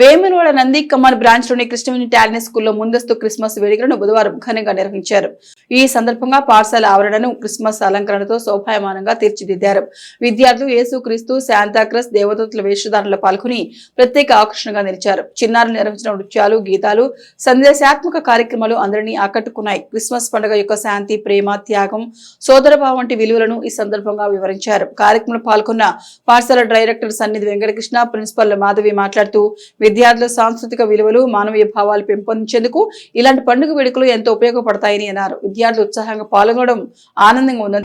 వేములవాడ నంది కమాన్ బ్రాంచ్ లోని కృష్ణవేణి టాలెంట్ స్కూల్లో ముందస్తు క్రిస్మస్ వేడుకలను బుధవారం ఘనంగా నిర్వహించారు. ఈ సందర్భంగా పాఠశాల ఆవరణను క్రిస్మస్ అలంకరణతో శోభాయమానంగా తీర్చిదిద్దారు. విద్యార్థులు యేసుక్రీస్తు, శాంతాక్రస్, దేవదూతల వేషధారణలో పాల్గొని ప్రత్యేక ఆకర్షణగా నిలిచారు. చిన్నారులు నిర్వహించిన నృత్యాలు, గీతాలు, సందేశాత్మక కార్యక్రమాలు అందరినీ ఆకట్టుకున్నాయి. క్రిస్మస్ పండుగ యొక్క శాంతి, ప్రేమ, త్యాగం, సోదరభావం వంటి విలువలను ఈ సందర్భంగా వివరించారు. కార్యక్రమంలో పాల్గొన్న పాఠశాల డైరెక్టర్ సన్నిధి వెంకటకృష్ణ, ప్రిన్సిపల్ మాధవి మాట్లాడుతూ విద్యార్థుల సాంస్కృతిక విలువలు, మానవీయ భావాలు పెంపొందించేందుకు ఇలాంటి పండుగ వేడుకలు ఎంతో ఉపయోగపడతాయని అన్నారు. విద్యార్థులు ఉత్సాహంగా పాల్గొనడం ఆనందంగా ఉందని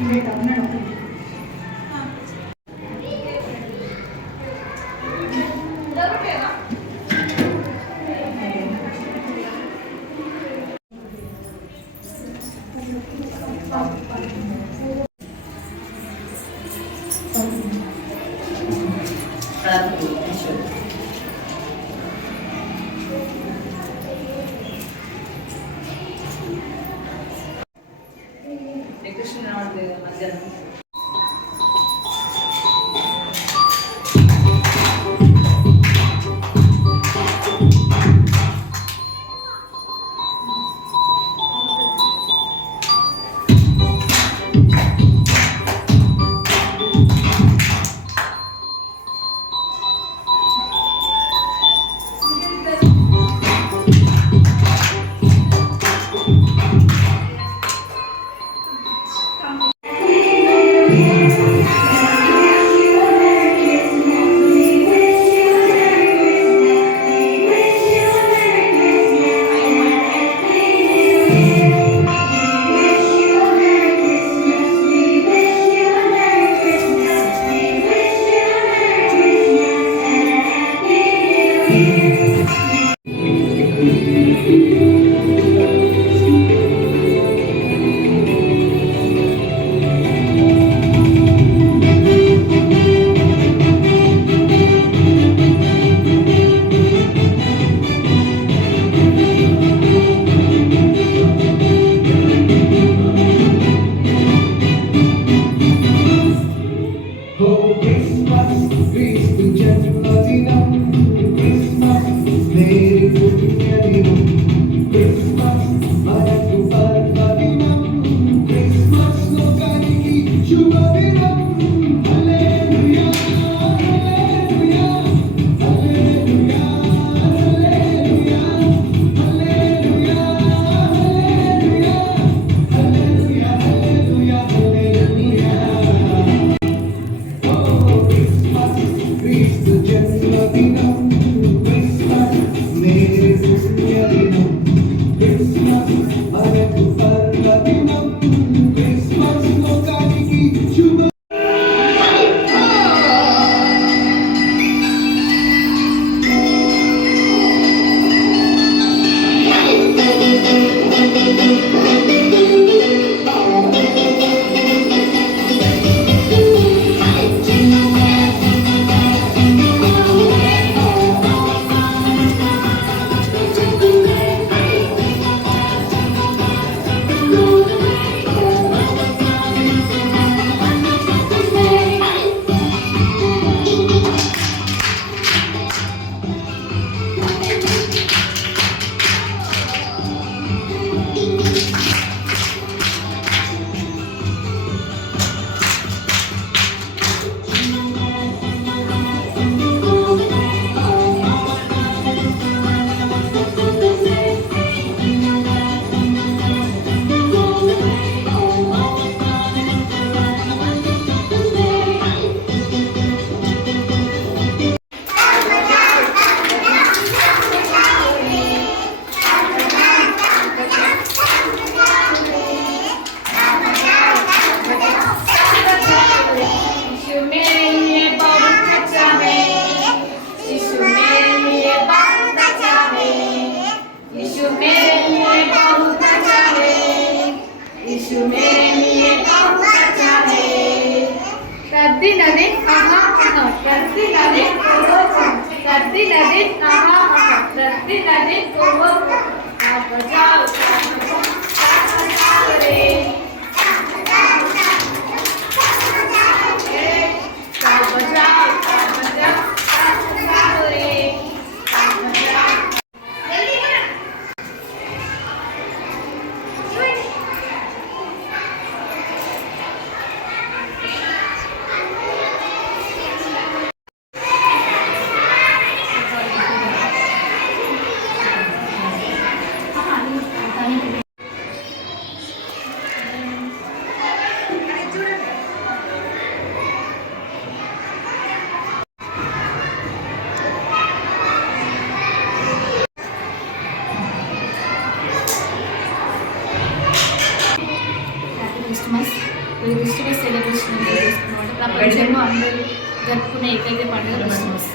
ప్రపంచంలో అందరూ జరుపుకునే ఏకైక పండుగ క్రిస్మస్.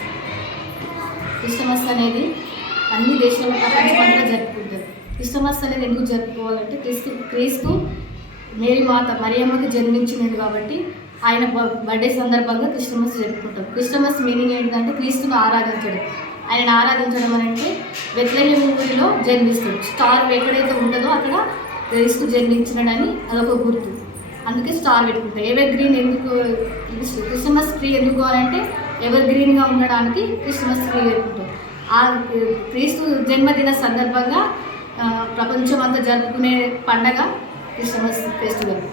క్రిస్మస్ అనేది అన్ని దేశాల్లో ప్రపంచమంతా జరుపుకుంటారు. క్రిస్మస్ అనేది ఎందుకు జరుపుకోవాలంటే క్రీస్తు మేరీ మాత మరియమ్మకి జన్మించినది కాబట్టి ఆయన బర్త్డే సందర్భంగా క్రిస్మస్ జరుపుకుంటాం. క్రిస్మస్ మీనింగ్ ఏంటంటే క్రీస్తును ఆరాధించడం. ఆయనను ఆరాధించడం అని అంటే బెత్లెహేం ఊరిలో జన్మిస్తాడు. స్టార్ ఎక్కడైతే ఉంటుందో అక్కడ క్రీస్తు జన్మించినాడని అదొక గుర్తు. అందుకే స్టార్ పెట్టుకుంటాం. ఎవర్ గ్రీన్ ఎందుకు క్రిస్మస్ ట్రీ ఎందుకు అని అంటే ఎవర్ గ్రీన్గా ఉండడానికి క్రిస్మస్ ట్రీ పెట్టుకుంటాం. ఆ క్రీస్తు జన్మదిన సందర్భంగా ప్రపంచం అంతా జరుపుకునే పండగ క్రిస్మస్ ఫెస్టివల్.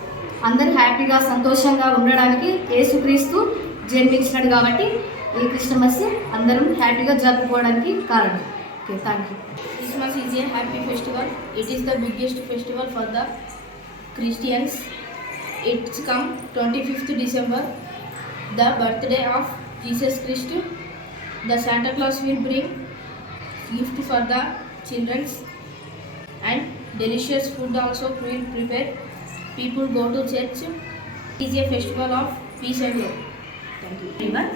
అందరూ హ్యాపీగా సంతోషంగా ఉండడానికి యేసుక్రీస్తు జన్మించినాడు కాబట్టి ఈ క్రిస్మస్ అందరం హ్యాపీగా జరుపుకోవడానికి కారణం. Okay, thank you. Christmas is a happy festival. It is the biggest festival for the Christians. It's come 25th December, the birthday of Jesus Christ. The Santa Claus will bring gift for the children and delicious food also will prepare. People go to church. It is a festival of peace and love. Thank you. Everyone,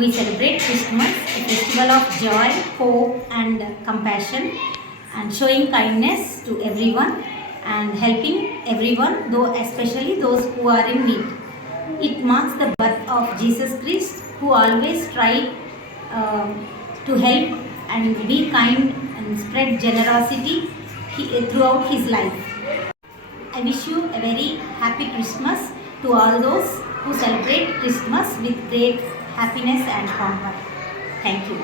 we celebrate Christmas, a festival of joy, hope and compassion, and showing kindness to everyone and helping everyone, though especially those who are in need. It marks the birth of Jesus Christ, who always tried to help and be kind and spread generosity throughout his life. I wish you a very happy Christmas to all those who celebrate Christmas with great happiness and comfort. Thank you.